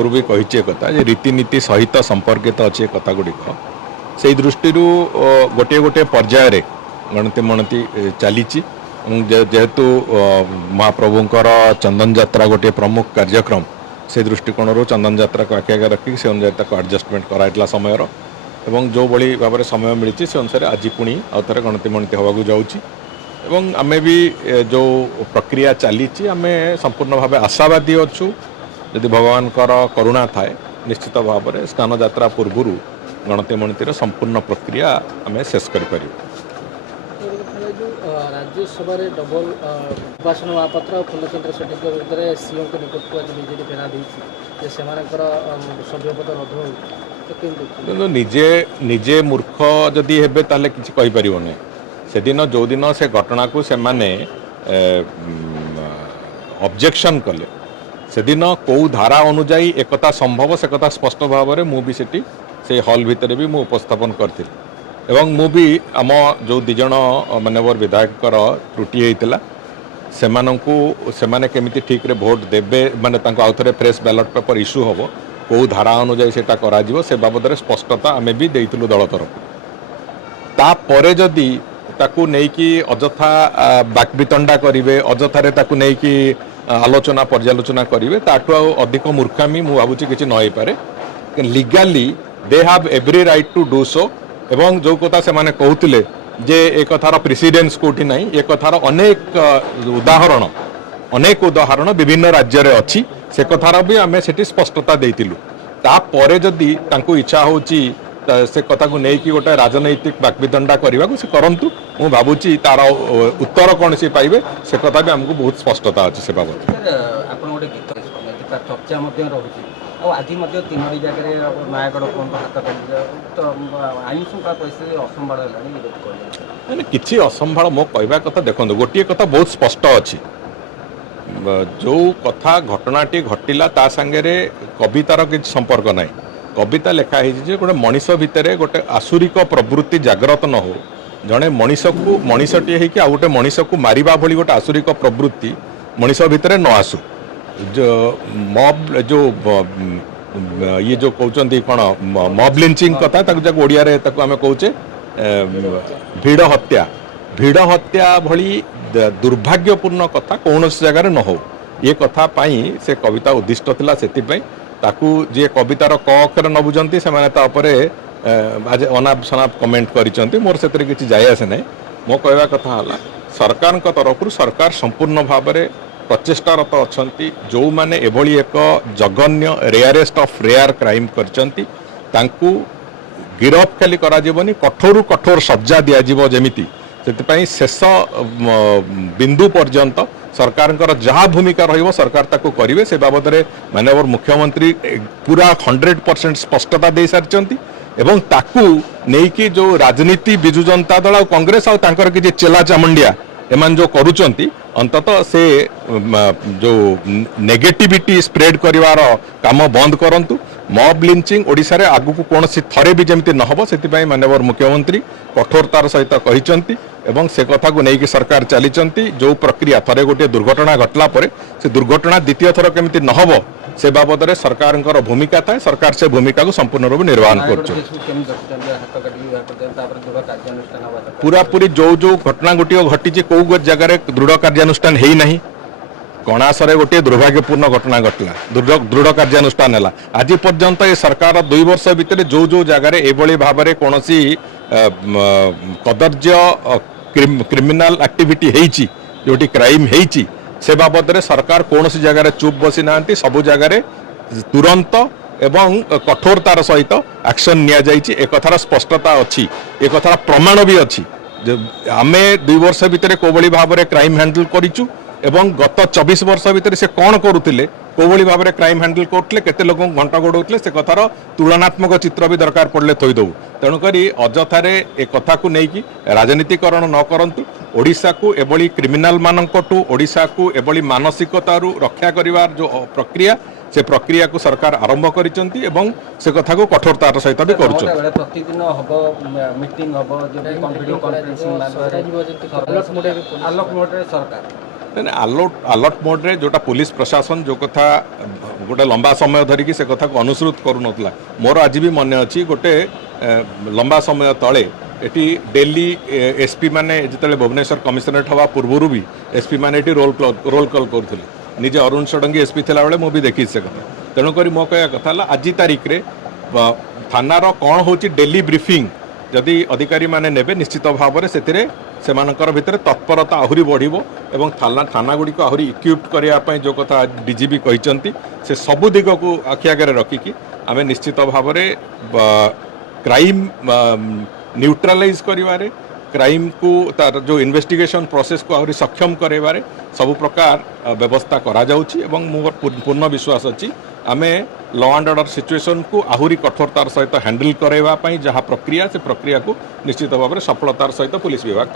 आगु भी कही कथा रीतिनीति सहित संपर्कित अच्छे कथा गुड़िक से दृष्टि गोटे गोटे पर्यायर गणति मणति चली जेहेतु महाप्रभुंकर चंदन यात्रा गोटे प्रमुख कार्यक्रम से दृष्टिकोण चंदन यात्रा को आखि आगे रखिक से अनुसार आडजस्टमेंट कराइला समय एवं जो भली भाव में समय मिली से अनुसार आज पुणी आउ थे गणति मणति होगा जाऊँगी आम भी जो प्रक्रिया चली आम संपूर्ण भाव आशावादी अच्छु यदि भगवान करुणा थाए निश्चित भाव में स्नान यात्रा पूर्व गणति मणतिर संपूर्ण प्रक्रिया आम शेष कर राज्यसभा डबल निर्वाचन महापात्र फूलचंद्र शेट्टी विरुद्ध में सीएम को निकट आज बीजेडी फेरा सभ्यपद रद्द हो निजे निजे मूर्ख जदि हेबे ताले किछि कहि परिबो से दिन जो दिन से घटना को से माने ऑब्जेक्शन कले से दिन कौ धारा अनुजाई एकता संभव से कथा स्पष्ट भाव में मु भी सेठी से हॉल भितर भी मु उपस्थापन करथि एवं मु भी आम जो दिजन मानवर विधायक त्रुटि होता से माने केमिति ठीक रे भोट देबे माने तांको आउ थरे फ्रेश बैलेट पेपर इश्यू होबो कौ धारा अनुजाई सेटा करा जिवो से बाबद रे स्पष्टता आमे भी देइतलु दल तरफ तापरे जदि ताकू नेकी अजथा बाकबितंडा करिवे अजथारे ताकू नेकी आलोचना पर्यालोचना करिवे ताठू अधिक मूर्खामी मु भाबुची किछि न होई पारे legally they have every right to do so एवं जो कथा से माने कहूतिले जे एक कथार प्रेसिडेंस कोठी नाही एक कथार अनेक उदाहरण विभिन्न राज्य रे अछि से कथार भी आमे सेठी स्पष्टता देइतिलु तापरे जदि तांको इच्छा होची से कथा को लेकिन गोटे राजनैतिक बाकबिदंडा करने से करंतु मु भावुची तार उत्तर कौन सी पाइबे से कथा भी हमको बहुत स्पष्टता अच्छे से बाबद चर्चा आज तीन जगह नयागढ़ हाथ आईन श्रृंखला परिस्थिति असंभाल किसी असंभाल मो कहवा कथा देखो गोटे कथा बहुत स्पष्ट अच्छी जो कथा घटनाटी घटिला ता संगे कवितार किसी संपर्क ना कविता लिखाई गोटे मनीष भितर गोटे आसुरिक प्रवृत्ति जागृत न हो जड़े मनीष को मनीषटी होगी गोटे मनीष को मारिबा भली गोटे आसुरिक प्रवृत्ति मनीष भितर न आसू जो मॉब जो ये जो कहते कौन मॉब लिंचिंग कथा ताको ओडिया रे ताको आमे कहूचे भिड़ हत्या भली दुर्भाग्यपूर्ण कथा कौन जगार न हो ये कथा पाई से कविता उद्दिष्ट थिला सेति ताकू जे कवितार क अक्षर न बुझंती से माने ता उपरे आज अनाप शनाप कमेंट करिसंती मोर सेतरे किछि जाय आसे नै मो कहवा कथा हला सरकार को तरफ सरकार संपूर्ण भाव में प्रचेष्टारत अछंती जो माने एभली एक जघन्य रेयरेस्ट ऑफ रेयर क्राइम करचंती तांकू गिरफ खाली करा जीवनी कठोर कठोर सजा दिया जीवो जेमिति सेतिपई शेष बिंदु पर्यंत सरकार जहाँ भूमिका रहिबो सरकार ताको करिवे से बाबद रे माननीय मुख्यमंत्री पूरा 100% स्पष्टता दे सारचंती एवं ताकू नेकी जो राजनीति बिजु जनता दल और कांग्रेस और तांकर कि चेला चामुंडिया एमान जो करूचंती अंततः से जो नेगेटिविटी स्प्रेड करिवार काम बंद करंतु मॉब लिंचिंग ओडिशा रे आगु को कौन सी थरे भी जमती न हो से माननीय मुख्यमंत्री कठोरतार सहित कहिचंती एवं से कथा को लेकिन सरकार चलीचंती जो प्रक्रिया थरे गोटे दुर्घटना घटला परे से दुर्घटना द्वितीय थर केमिति न हो से बाबद में सरकार भूमिका थाए सरकार से भूमिका को संपूर्ण रूप निर्वहन कर पूरा पूरी जो जो घटना गोटे घटी कौ जगार दृढ़ कार्यानुष्ठान है ना कणासरे गोटे दुर्भाग्यपूर्ण घटना घटला दृढ़ कार्यानुष्ठान है आज पर्यंत ये सरकार 2 वर्ष भितर जो जो जगार एभली भाव में कौन कदर्य क्रिमिनाल एक्टिविटी होती जोटी क्राइम होती से बाबद में सरकार कौन सी जगह चुप बसी ना सबु जगार तुरंत एवं कठोरतार सहित एक्शन निया जाइछि एक कथार स्पष्टता अच्छी एक कथार प्रमाण भी अच्छी आमे 2 वर्ष भितर कोभली भाव में क्राइम हैंडल करिचु एवं गत 24 वर्ष भितर से कौन करुले कोभली भाव में क्राइम हैंडल करते केते लोक घंटा गोड़े से कथार तुलनात्मक चित्र भी दरकार पड़े थोईदे तेणुक अजथारे ए कथा को लेकिन राजनीतिकरण न करंतु ओडिशा को एभली क्रिमिनाल मानकटू ओडिशा को एभली मानसिकतारू रक्षा करिवार जो प्रक्रिया से प्रक्रिया को सरकार आरंभ करिसंती एवं से कथा को कठोरतार सहित भी करूछन प्रतिदिन हबो मीटिंग हबो जो वीडियो कॉन्फ्रेंसिंग सरकार अलर्ट मोड रे जोटा पुलिस प्रशासन जो कथा गोटे लंबा समय धरिकी से कथा को अनुसृत करूनथला मोर आज भी मन अच्छी गोटे लंबा समय तले एटी डेली एसपी माने जिते भुवनेश्वर कमिशनरेट हवा पूर्व भी एसपी माने रोल कॉल करुले निजे अरुण षडंगी एसपी थिला बेले मु भी देखी से कथा तेणुक मो कह कथा आज तारीख रे थानार कौन होची डेली ब्रीफिंग जदि अधिकारी माने नेबे निश्चित भाव से सेमानकर भितर तत्परता आहुरी बढ़िबो एवं थाना गुड़ी को आहुरी इक्विप्ड करने जो कथा डीजीपी कहते से सबु दिग को आखि आगे रखिकी आम निश्चित भाव क्राइम न्यूट्रालाइज करिवारे क्राइम को तार जो इन्वेस्टिगेशन प्रोसेस को आहुरी सक्षम करेबारे सब प्रकार व्यवस्था करा जाउची एवं मोर पूर्ण विश्वास अच्छी आमे लॉ एंड ऑर्डर सिचुएशन को आहुरी कठोरतार सहित हैंडल करवा जहाँ प्रक्रिया से प्रक्रिया को निश्चित भाव में सफलतार सहित पुलिस विभाग